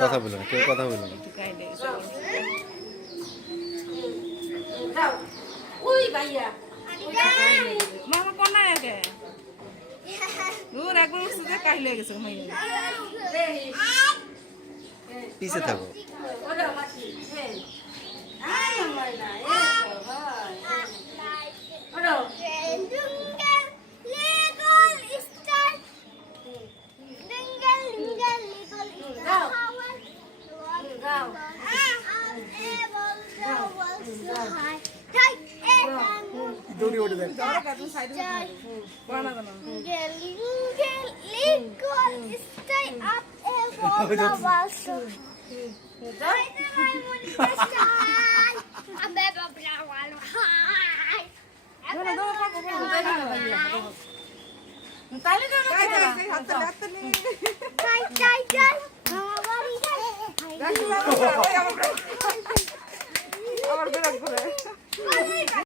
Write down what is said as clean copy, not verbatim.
কথা বলো না, কেউ কথা বলো না। মামা কোন আগে দূর একবার উঠতে কাহিলে গেছে মাইয়া পিছে থাকো। দৌড়ি ওঠে দেখ তাহলে তো